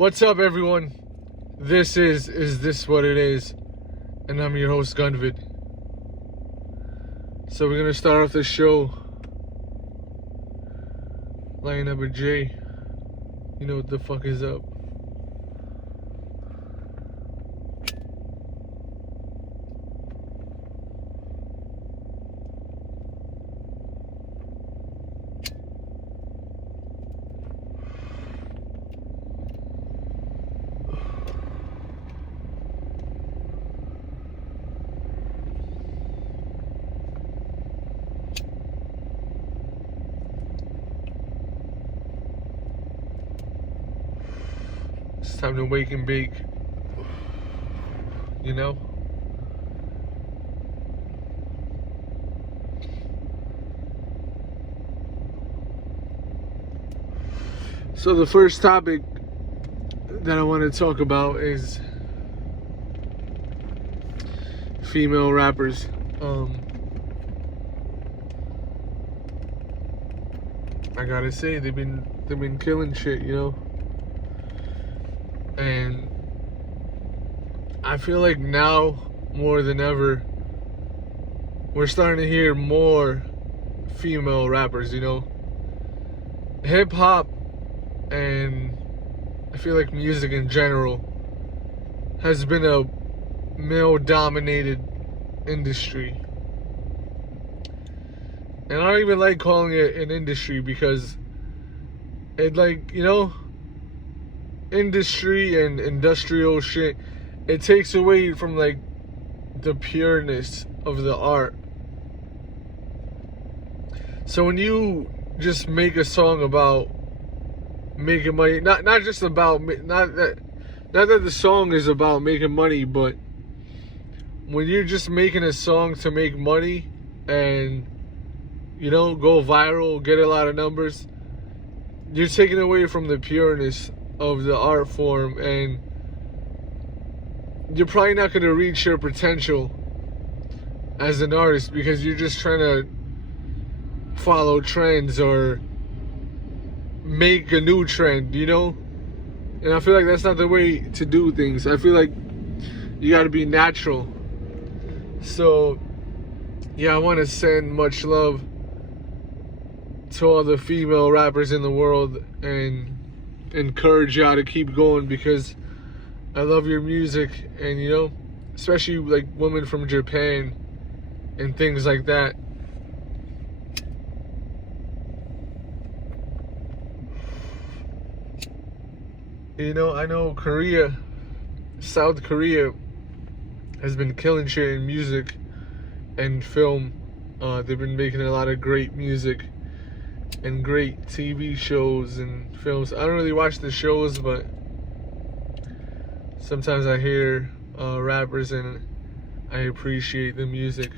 What's up, everyone? This is this what it is, and I'm your host, Gunvid. So we're gonna start off the show lining up with Jay. You know what the fuck is up? It's time to wake and bake. You know? So the first topic that I want to talk about is female rappers. I gotta say they've been killing shit, you know? And I feel like now more than ever we're starting to hear more female rappers, you know? Hip hop and I feel like music in general has been a male dominated industry. And I don't even like calling it an industry because it, like, you know, industry and industrial shit, it takes away from like the pureness of the art. So when you just make a song about making money, not just about, not that the song is about making money, but when you're just making a song to make money and, you know, go viral, get a lot of numbers, you're taking away from the pureness of the art form, and you're probably not going to reach your potential as an artist because you're just trying to follow trends or make a new trend, you know? And I feel like that's not the way to do things. I feel like you got to be natural. So yeah, I want to send much love to all the female rappers in the world and encourage y'all to keep going because I love your music, and, you know, especially like women from Japan and things like that. You know, I know South Korea has been killing shit in music and film. They've been making a lot of great music and great TV shows and films. I don't really watch the shows, but sometimes I hear rappers and I appreciate the music.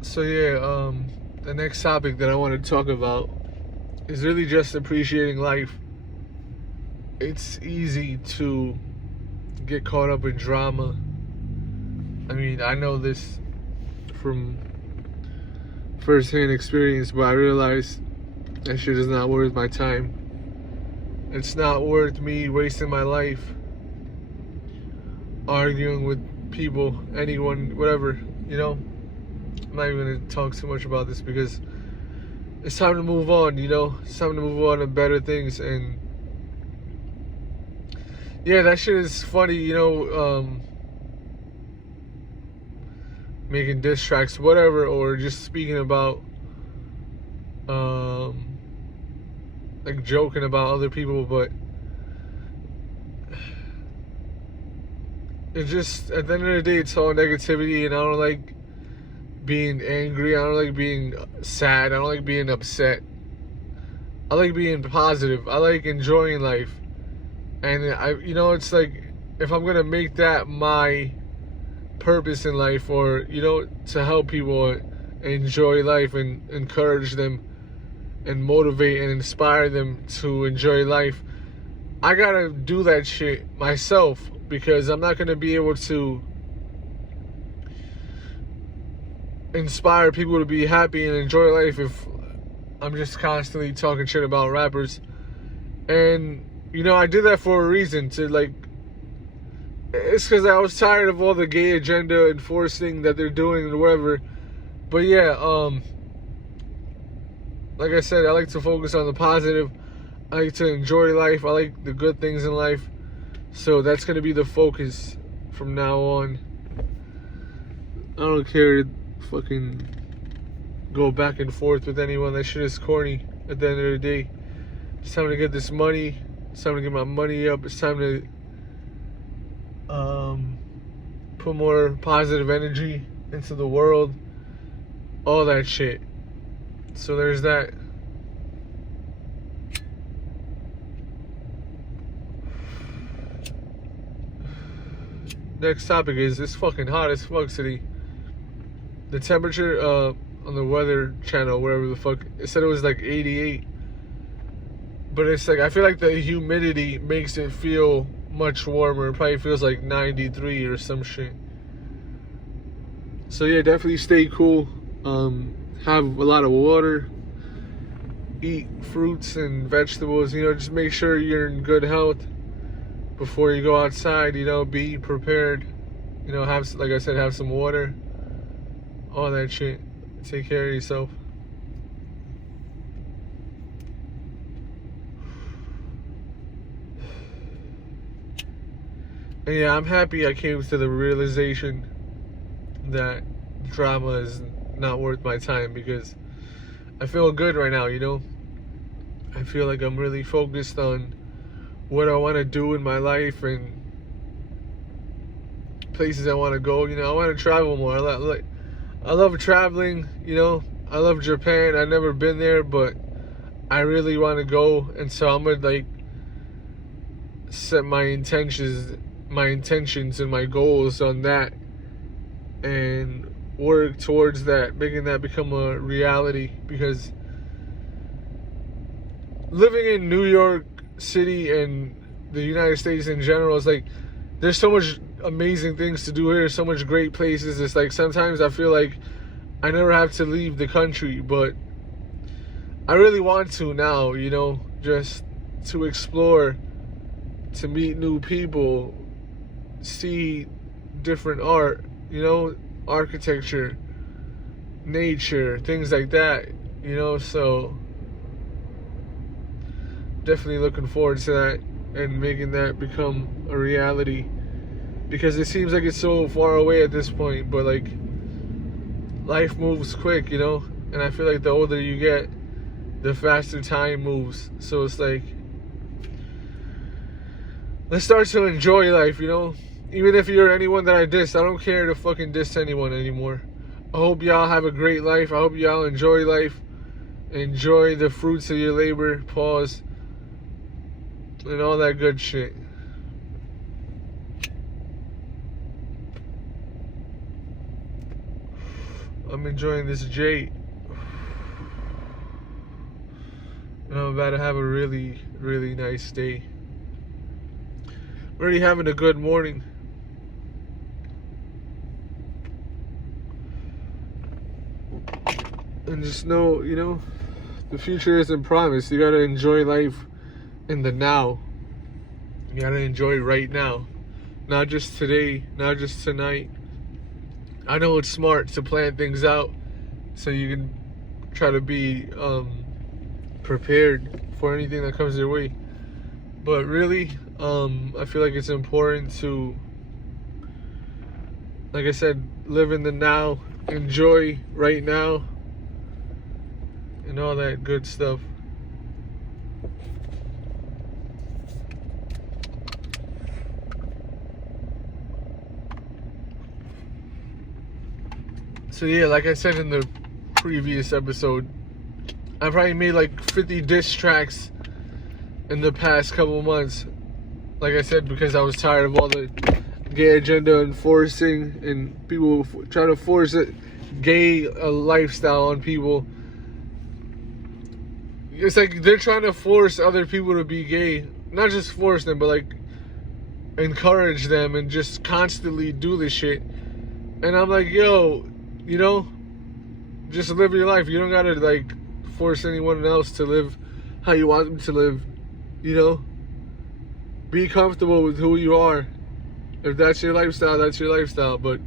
So yeah, the next topic that I want to talk about is really just appreciating life. It's easy to get caught up in drama. I mean, I know this from first-hand experience, but I realize that shit is not worth my time. It's not worth me wasting my life arguing with people, anyone, whatever, you know? I'm not even going to talk too much about this because it's time to move on, you know? It's time to move on to better things. And yeah, that shit is funny, you know, making diss tracks, whatever, or just speaking about, like joking about other people, but it just, at the end of the day, it's all negativity, and I don't like being angry. I don't like being sad. I don't like being upset. I like being positive. I like enjoying life. And you know, it's like, if I'm gonna make that my purpose in life, or to help people enjoy life and encourage them and motivate and inspire them to enjoy life, I gotta do that shit myself, because I'm not gonna be able to inspire people to be happy and enjoy life if I'm just constantly talking shit about rappers. And I did that for a reason, it's because I was tired of all the gay agenda enforcing that they're doing and whatever. But yeah, like I said, I like to focus on the positive. I like to enjoy life. I like the good things in life. So that's going to be the focus from now on. I don't care to fucking go back and forth with anyone. That shit is corny at the end of the day. It's time to get this money. It's time to get my money up. It's time to put more positive energy into the world. All that shit. So there's that. Next topic is, it's fucking hot as fuck today. The temperature on the weather channel, wherever the fuck, it said it was like 88. But it's like, I feel like the humidity makes it feel much warmer. It probably feels like 93 or some shit. So yeah, definitely stay cool. Have a lot of water. Eat fruits and vegetables. Just make sure you're in good health before you go outside. Be prepared. Have, like I said, have some water. All that shit. Take care of yourself. And yeah, I'm happy I came to the realization that drama is not worth my time, because I feel good right now, I feel like I'm really focused on what I want to do in my life and places I want to go. I want to travel more. I love traveling, I love Japan. I've never been there, but I really want to go. And so I'm going to set my intentions and my goals on that and work towards that, making that become a reality. Because living in New York City and the United States in general is there's so much amazing things to do here, so much great places. It's sometimes I feel like I never have to leave the country, but I really want to now, just to explore, to meet new people, see different art, architecture, nature, things like that, so definitely looking forward to that and making that become a reality, because it seems like it's so far away at this point, but life moves quick, and I feel like the older you get, the faster time moves. So it's let's start to enjoy life, even if you're anyone that I diss. I don't care to fucking diss anyone anymore. I hope y'all have a great life. I hope y'all enjoy life. Enjoy the fruits of your labor, pause, and all that good shit. I'm enjoying this J. And I'm about to have a really, really nice day. Already having a good morning. And just know, the future isn't promised. You gotta enjoy life in the now. You gotta enjoy right now. Not just today, not just tonight. I know it's smart to plan things out so you can try to be prepared for anything that comes your way. But really, I feel like it's important to, like I said, live in the now, enjoy right now, and all that good stuff. So yeah, like I said in the previous episode, I probably made 50 diss tracks in the past couple months. Like I said, because I was tired of all the gay agenda enforcing, and people trying to force a gay lifestyle on people. It's like they're trying to force other people to be gay. Not just force them, but like encourage them and just constantly do this shit. And I'm like, yo, you know, just live your life. You don't gotta like force anyone else to live how you want them to live. You know, be comfortable with who you are. If that's your lifestyle, that's your lifestyle. But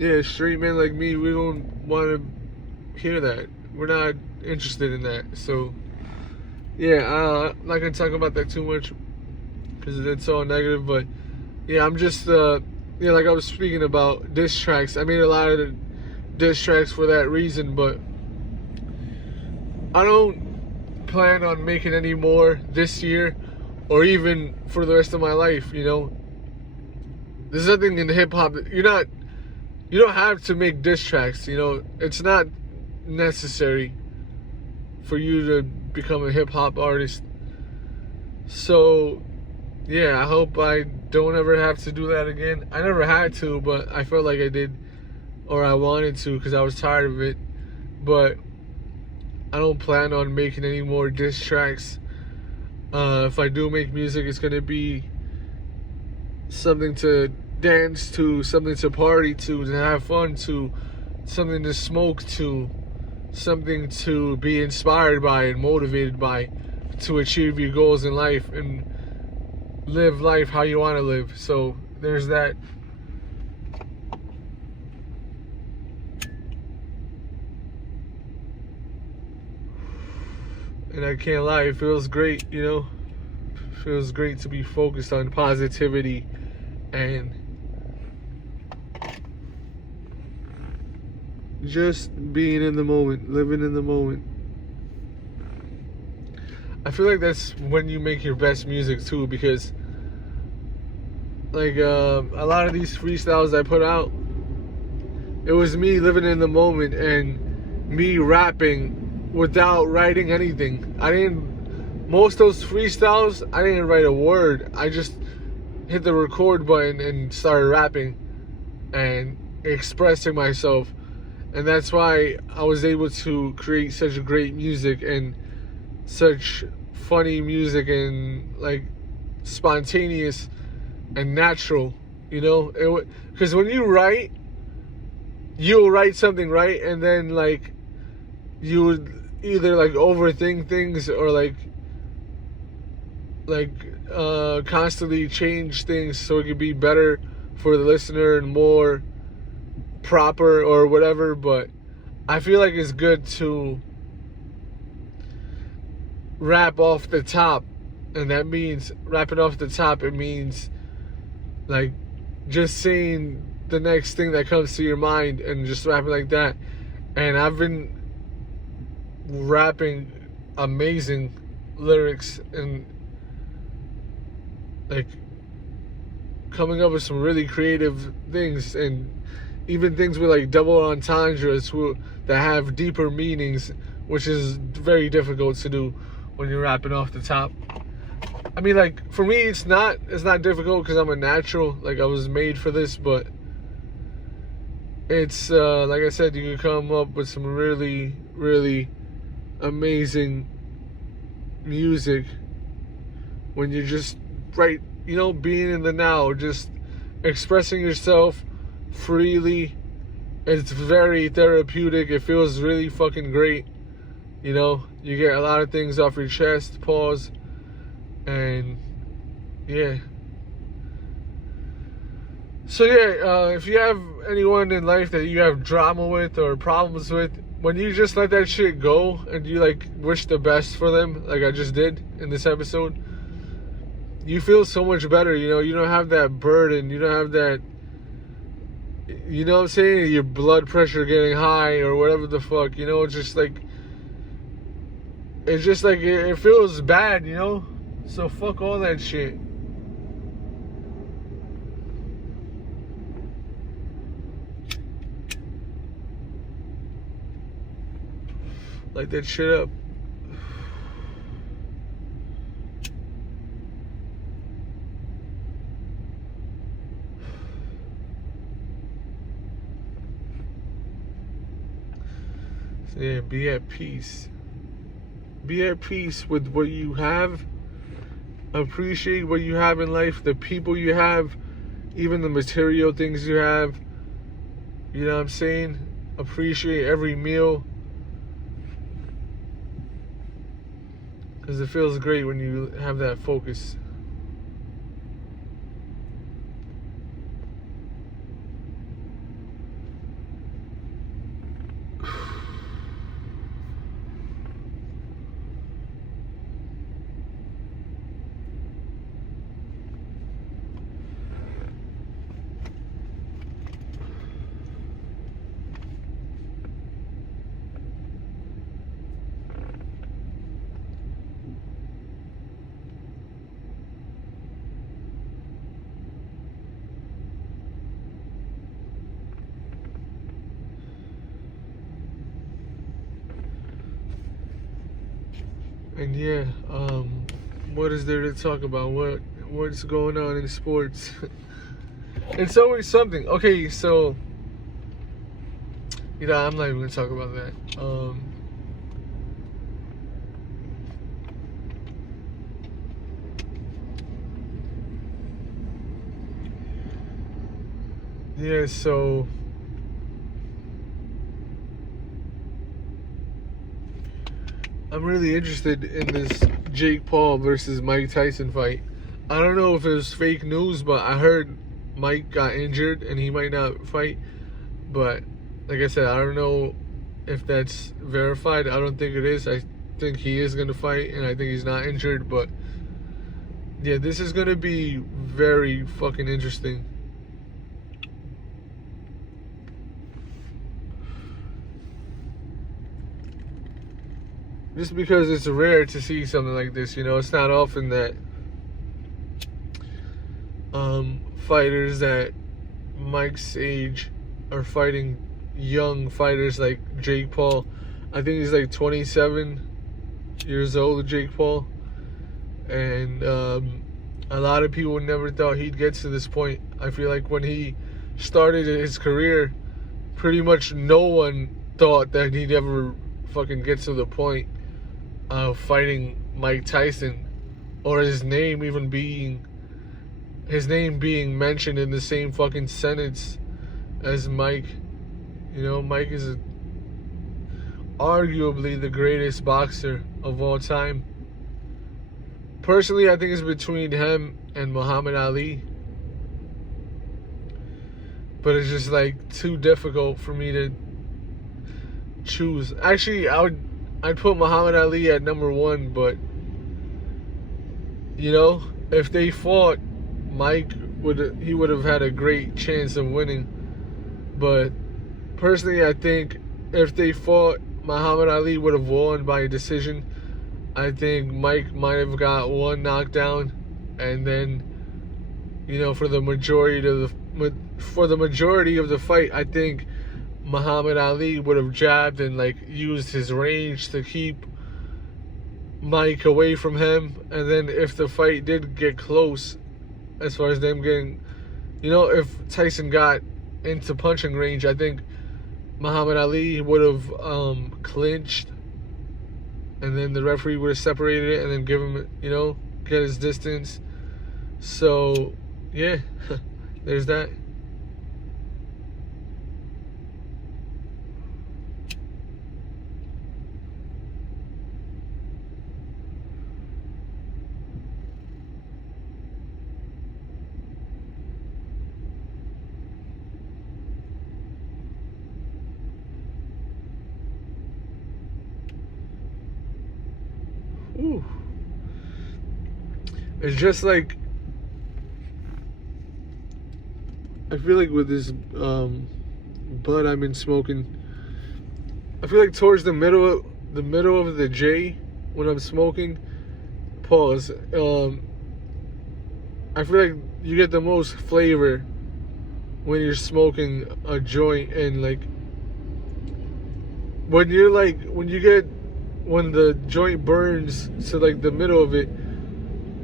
yeah, straight men like me, we don't want to hear that. We're not interested in that. So yeah, I'm not gonna talk about that too much because it's all negative. But yeah, I'm just yeah, like I was speaking about diss tracks. I made a lot of the diss tracks for that reason, but I don't plan on making any more this year or even for the rest of my life. You know, there's nothing in hip hop. You don't have to make diss tracks. You know, it's not necessary for you to become a hip hop artist. So yeah, I hope I don't ever have to do that again. I never had to, but I felt like I did, or I wanted to, because I was tired of it. But I don't plan on making any more diss tracks. If I do make music, it's gonna be something to dance to, something to party to have fun to, something to smoke to, something to be inspired by and motivated by, to achieve your goals in life and live life how you want to live. So there's that. And I can't lie, it feels great, you know? It feels great to be focused on positivity and just being in the moment, living in the moment. I feel like that's when you make your best music too, because like a lot of these freestyles I put out, it was me living in the moment and me rapping without writing anything. Most of those freestyles, I didn't write a word. I just hit the record button and started rapping and expressing myself. And that's why I was able to create such great music and such funny music and like spontaneous and natural, you know? Because when you write, you'll write something, right? And then like you would either like overthink things or like constantly change things so it could be better for the listener and more proper or whatever. But I feel like it's good to rap off the top, and that means rapping off the top. It means like just saying the next thing that comes to your mind and just rapping like that. And I've been rapping amazing lyrics and like coming up with some really creative things, and even things with like double entendres that have deeper meanings, which is very difficult to do when you're rapping off the top. I mean, like for me, it's not difficult because I'm a natural. Like I was made for this, but it's like I said, you can come up with some really, really amazing music when you're just right, you know, being in the now, just expressing yourself freely. It's very therapeutic. It feels really fucking great. You know, you get a lot of things off your chest, pause, and yeah. So yeah, if you have anyone in life that you have drama with or problems with, when you just let that shit go and you like wish the best for them, like I just did in this episode, you feel so much better. You know, you don't have that burden. You don't have that, you know what I'm saying, your blood pressure getting high or whatever the fuck. You know, it's just like it feels bad, you know. So fuck all that shit. Light that shit up. So yeah, be at peace. Be at peace with what you have. Appreciate what you have in life, the people you have, even the material things you have. You know what I'm saying? Appreciate every meal. Because it feels great when you have that focus. And yeah, what is there to talk about? What's going on in sports? It's always something. Okay, so I'm not even gonna talk about that. Yeah, so I'm really interested in this Jake Paul versus Mike Tyson fight. I don't know if it was fake news, but I heard Mike got injured and he might not fight. But like I said, I don't know if that's verified. I don't think it is. I think he is going to fight, and I think he's not injured. But yeah, this is going to be very fucking interesting. Just because it's rare to see something like this, it's not often that fighters that Mike's age are fighting young fighters like Jake Paul. I think he's like 27 years old, Jake Paul. And a lot of people never thought he'd get to this point. I feel like when he started his career, pretty much no one thought that he'd ever fucking get to the point of fighting Mike Tyson, or his name being mentioned in the same fucking sentence as Mike. Mike is arguably the greatest boxer of all time. Personally, I think it's between him and Muhammad Ali. But it's just like too difficult for me to choose. Actually, I'd put Muhammad Ali at number 1, but if they fought, Mike would have had a great chance of winning. But personally, I think if they fought, Muhammad Ali would have won by a decision. I think Mike might have got one knockdown, and then for the majority of the fight, I think Muhammad Ali would have jabbed and used his range to keep Mike away from him. And then if the fight did get close, as far as them getting, if Tyson got into punching range, I think Muhammad Ali would have clinched, and then the referee would have separated it and then give him, get his distance. So yeah, there's that. Ooh. It's just like, I feel like with this bud I've been smoking, I feel like towards the middle of the J when I'm smoking, pause. I feel like you get the most flavor when you're smoking a joint, and when the joint burns to the middle of it.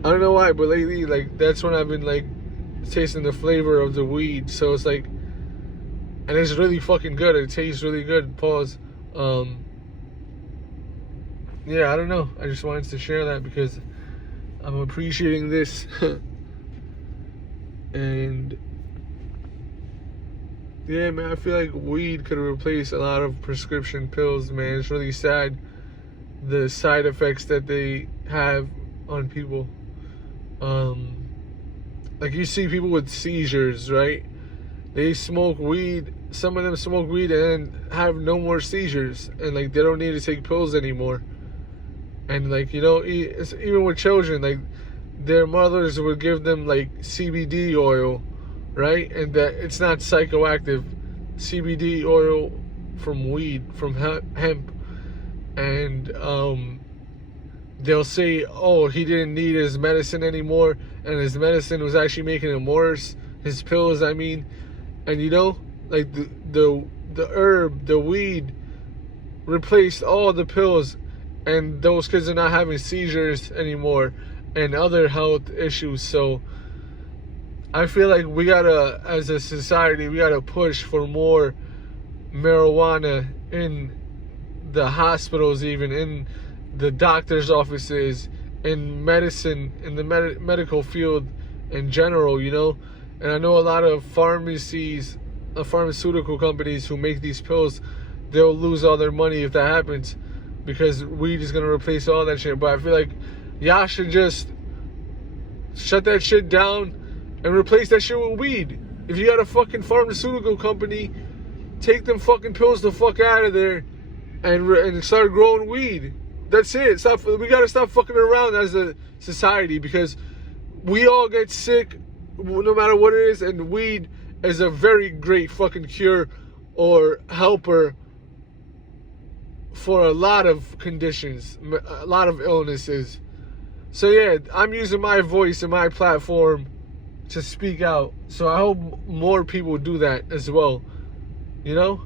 I don't know why, but lately that's when I've been tasting the flavor of the weed. So it's and it's really fucking good. It tastes really good. Pause. yeah, I don't know. I just wanted to share that because I'm appreciating this. And yeah, man, I feel like weed could replace a lot of prescription pills, man. It's really sad, the side effects that they have on people. Like you see people with seizures, right? They smoke weed. Some of them smoke weed and have no more seizures, and like they don't need to take pills anymore. And like, you know, even with children, like their mothers would give them like CBD oil, right? And that it's not psychoactive. CBD oil from weed, from hemp. And they'll say, oh, he didn't need his medicine anymore, and his medicine was actually making him worse. His pills, I mean. And you know, like the herb, the weed replaced all the pills, and those kids are not having seizures anymore and other health issues. So I feel like we gotta, as a society, we gotta push for more marijuana in the hospitals, even in the doctor's offices, in medicine, in the medical field in general, you know. And I know a lot of pharmacies, pharmaceutical companies who make these pills, they'll lose all their money if that happens, because weed is gonna replace all that shit. But I feel like y'all should just shut that shit down and replace that shit with weed. If you got a fucking pharmaceutical company, take them fucking pills the fuck out of there and start growing weed. That's it. Stop. We gotta stop fucking around as a society, because we all get sick no matter what it is, and weed is a very great fucking cure or helper for a lot of conditions, a lot of illnesses. So yeah, I'm using my voice and my platform to speak out. So I hope more people do that as well, you know?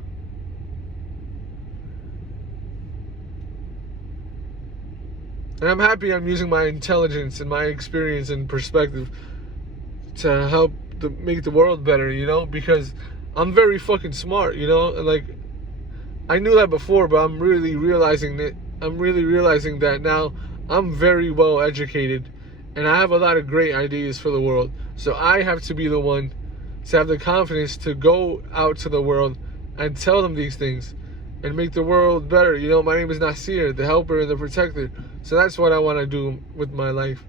And I'm happy I'm using my intelligence and my experience and perspective to help make the world better, you know? Because I'm very fucking smart, you know? And like, I knew that before, but I'm really realizing that now. I'm very well educated, and I have a lot of great ideas for the world. So I have to be the one to have the confidence to go out to the world and tell them these things and make the world better. You know, my name is Nasir, the helper and the protector. So that's what I want to do with my life.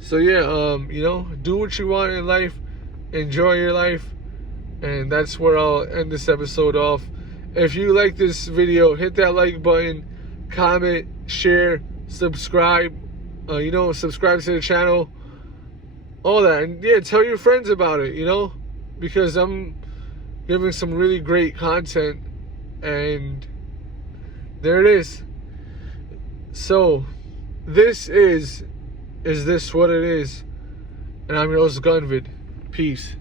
So yeah, you know, do what you want in life, enjoy your life, and that's where I'll end this episode off. If you like this video, hit that like button, comment, share, subscribe, you know, subscribe to the channel, all that. And yeah, tell your friends about it, you know, because I'm giving some really great content, and there it is. So this is this what it is? And I'm your host, Gunvid. Peace.